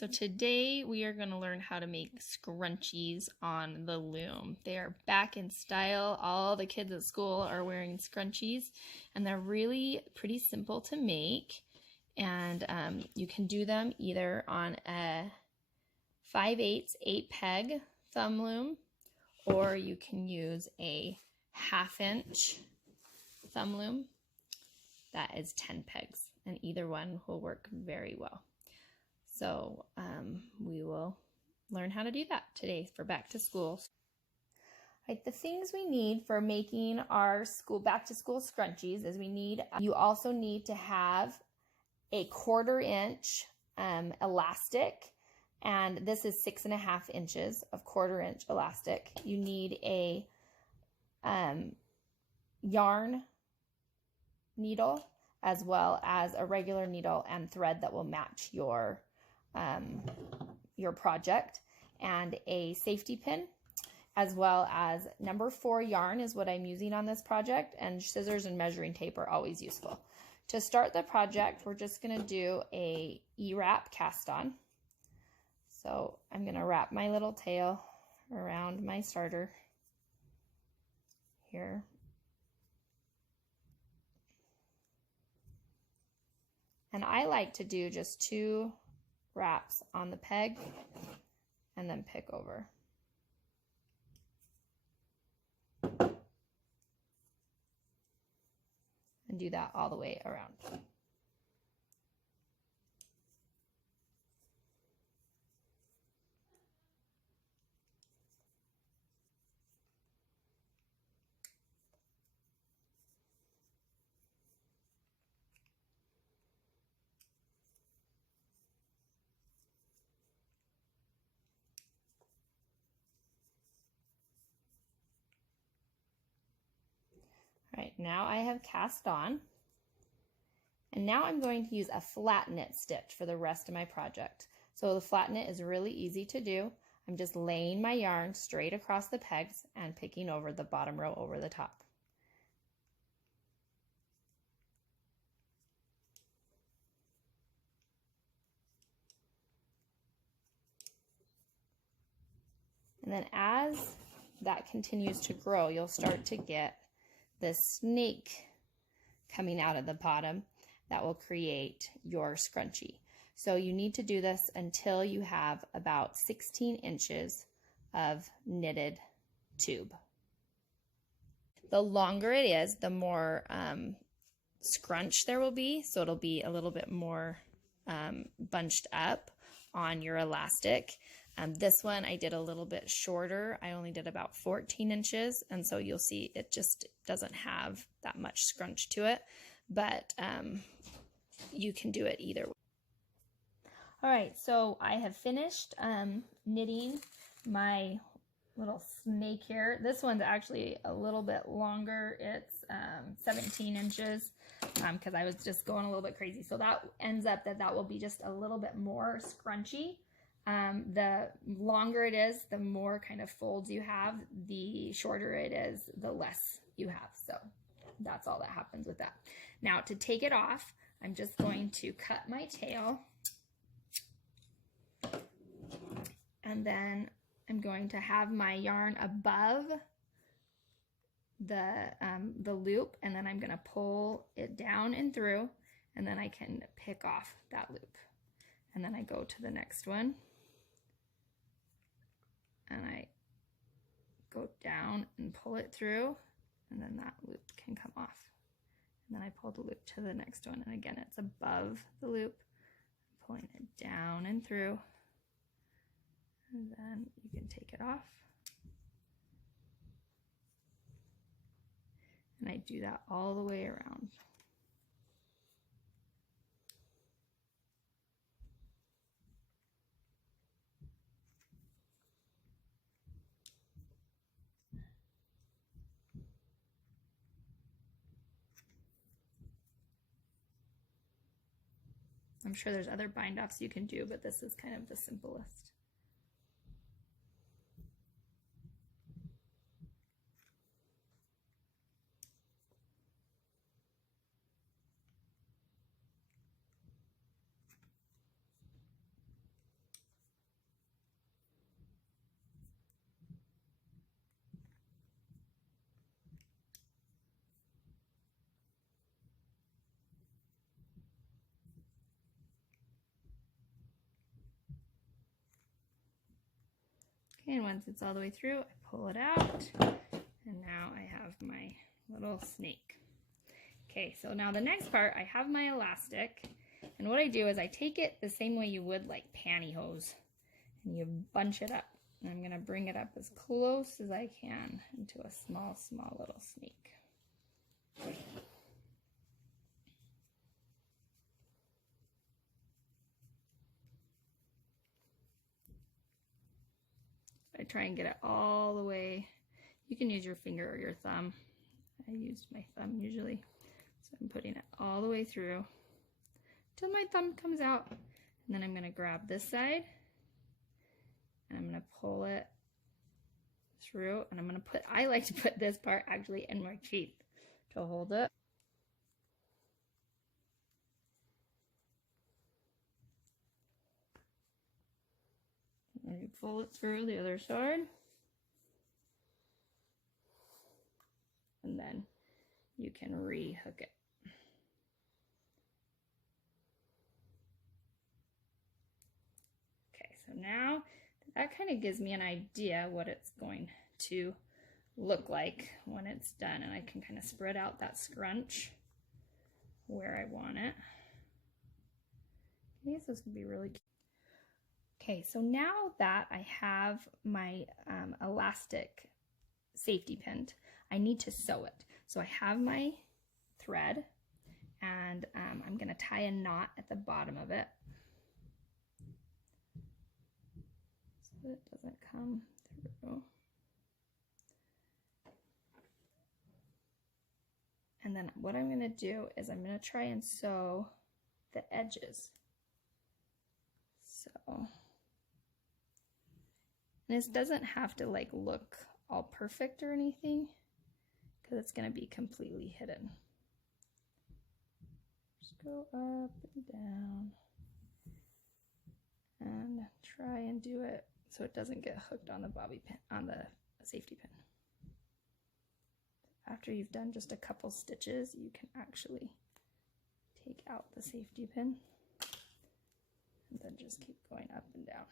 So today we are going to learn how to make scrunchies on the loom. They are back in style. All the kids at school are wearing scrunchies, and they're really pretty simple to make. And you can do them either on a 5/8 8-peg thumb loom, or you can use a 1/2-inch thumb loom that is 10 pegs, and either one will work very well. So we will learn how to do that today for back to school. Right, the things we need for making our back to school scrunchies is you also need to have a 1/4 inch elastic, and this is 6.5 inches of 1/4 inch elastic. You need a yarn needle as well as a regular needle and thread that will match your project, and a safety pin, as well as number 4 yarn is what I'm using on this project, and scissors and measuring tape are always useful. To start the project, we're just going to do a E-wrap cast on. So I'm going to wrap my little tail around my starter here. And I like to do just 2 wraps on the peg and then pick over. And do that all the way around. All right, now I have cast on, and now I'm going to use a flat knit stitch for the rest of my project. So the flat knit is really easy to do. I'm just laying my yarn straight across the pegs and picking over the bottom row over the top. And then as that continues to grow, you'll start to get this snake coming out of the bottom that will create your scrunchie. So you need to do this until you have about 16 inches of knitted tube. The longer it is, the more scrunch there will be, so it'll be a little bit more bunched up on your elastic. This one I did a little bit shorter. I only did about 14 inches, and so you'll see it just doesn't have that much scrunch to it, but you can do it either way. All right, so I have finished knitting my little snake here. This one's actually a little bit longer. It's 17 inches because I was just going a little bit crazy. So that ends up that will be just a little bit more scrunchy. The longer it is, the more kind of folds you have. The shorter it is, the less you have. So that's all that happens with that. Now to take it off, I'm just going to cut my tail, and then I'm going to have my yarn above the loop, and then I'm going to pull it down and through, and then I can pick off that loop. And then I go to the next one, and I go down and pull it through, and then that loop can come off. And then I pull the loop to the next one, and again, it's above the loop, pulling it down and through, and then you can take it off. And I do that all the way around. I'm sure there's other bind offs you can do, but this is kind of the simplest. Okay, and once it's all the way through, I pull it out, and now I have my little snake. Okay, so now the next part, I have my elastic, and what I do is I take it the same way you would like pantyhose, and you bunch it up. And I'm gonna bring it up as close as I can into a small, small little snake. I try and get it all the way. You can use your finger or your thumb. I used my thumb usually. So I'm putting it all the way through till my thumb comes out. And then I'm gonna grab this side and I'm gonna pull it through, and I'm gonna put, I like to put this part actually in my teeth to hold it. And you pull it through the other side. And then you can re-hook it. Okay, so now that kind of gives me an idea what it's going to look like when it's done, and I can kind of spread out that scrunch where I want it. I guess this would be really cute. Okay, so now that I have my elastic safety pinned, I need to sew it. So I have my thread, and I'm gonna tie a knot at the bottom of it so it doesn't come through. And then what I'm gonna do is I'm gonna try and sew the edges. So, and this doesn't have to like look all perfect or anything, because it's gonna be completely hidden. Just go up and down and try and do it so it doesn't get hooked on the bobby pin, on the safety pin. After you've done just a couple stitches, you can actually take out the safety pin and then just keep going up and down.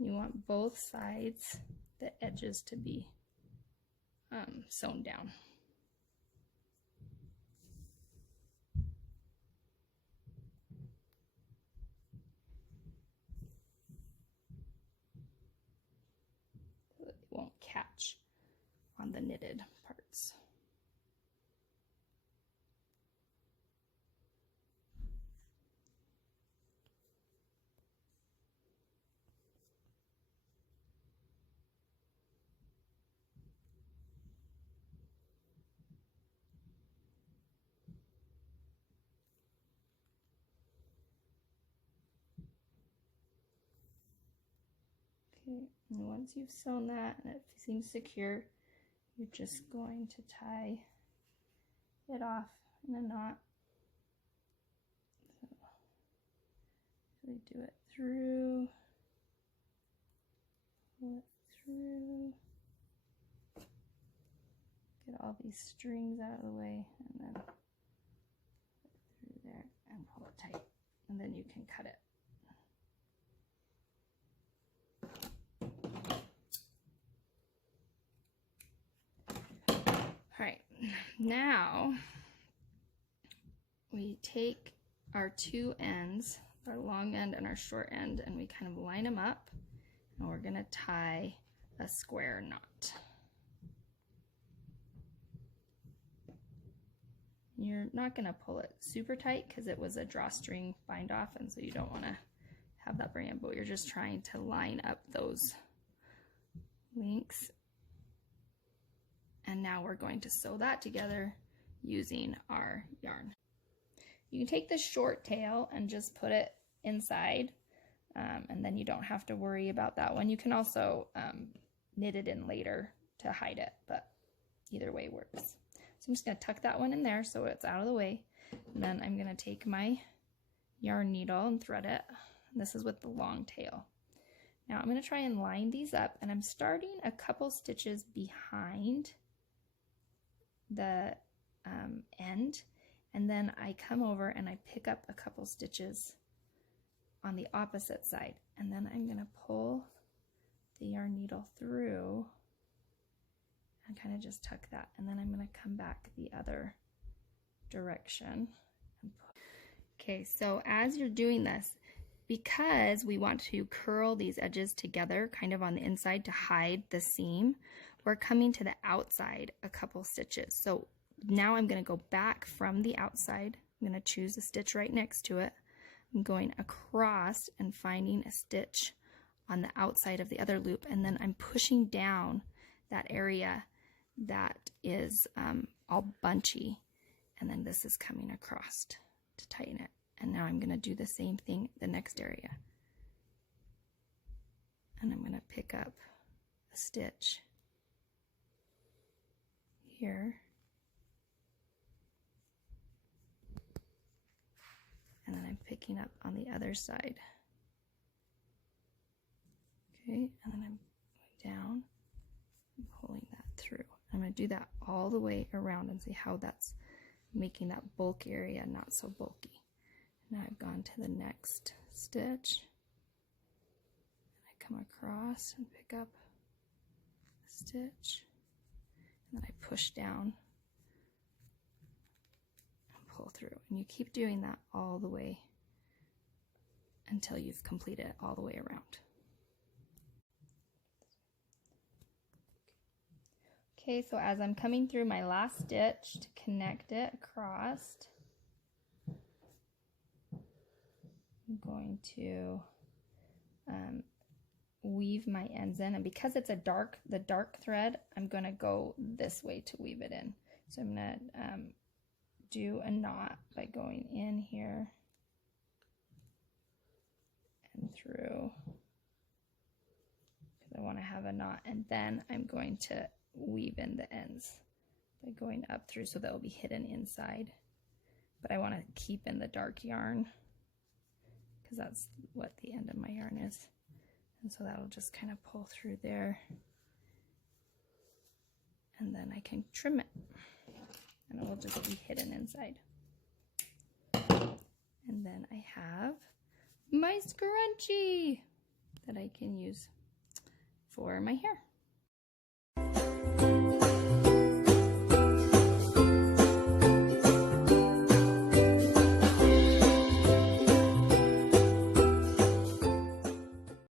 You want both sides, the edges, to be sewn down. So that it won't catch on the knitted parts. Okay, and once you've sewn that and it seems secure, you're just going to tie it off in a knot. So really do it through, pull it through, get all these strings out of the way, and then put it through there and pull it tight, and then you can cut it. All right, now we take our two ends, our long end and our short end, and we kind of line them up, and we're gonna tie a square knot. You're not gonna pull it super tight because it was a drawstring bind off, and so you don't wanna have that bring in, but you're just trying to line up those links. And now we're going to sew that together using our yarn. You can take the short tail and just put it inside, and then you don't have to worry about that one. You can also knit it in later to hide it, but either way works. So I'm just gonna tuck that one in there so it's out of the way. And then I'm gonna take my yarn needle and thread it. This is with the long tail. Now I'm going to try and line these up, and I'm starting a couple stitches behind the end, and then I come over and I pick up a couple stitches on the opposite side, and then I'm going to pull the yarn needle through and kind of just tuck that, and then I'm going to come back the other direction. Okay, so as you're doing this, because we want to curl these edges together kind of on the inside to hide the seam, we're coming to the outside a couple stitches. So now I'm going to go back from the outside. I'm going to choose a stitch right next to it. I'm going across and finding a stitch on the outside of the other loop, and then I'm pushing down that area that is all bunchy, and then this is coming across to tighten it. And now I'm going to do the same thing the next area, and I'm going to pick up a stitch here, and then I'm picking up on the other side. Okay, and then I'm going down and pulling that through. I'm going to do that all the way around and see how that's making that bulk area not so bulky. Now I've gone to the next stitch, and I come across and pick up a stitch, and then I push down and pull through. And you keep doing that all the way until you've completed it all the way around. Okay, so as I'm coming through my last stitch to connect it across, I'm going to weave my ends in, and because it's the dark thread, I'm going to go this way to weave it in. So I'm going to do a knot by going in here and through, because I want to have a knot, and then I'm going to weave in the ends by going up through, so they'll be hidden inside, but I want to keep in the dark yarn because that's what the end of my yarn is, and so that'll just kind of pull through there, and then I can trim it and it will just be hidden inside. And then I have my scrunchie that I can use for my hair.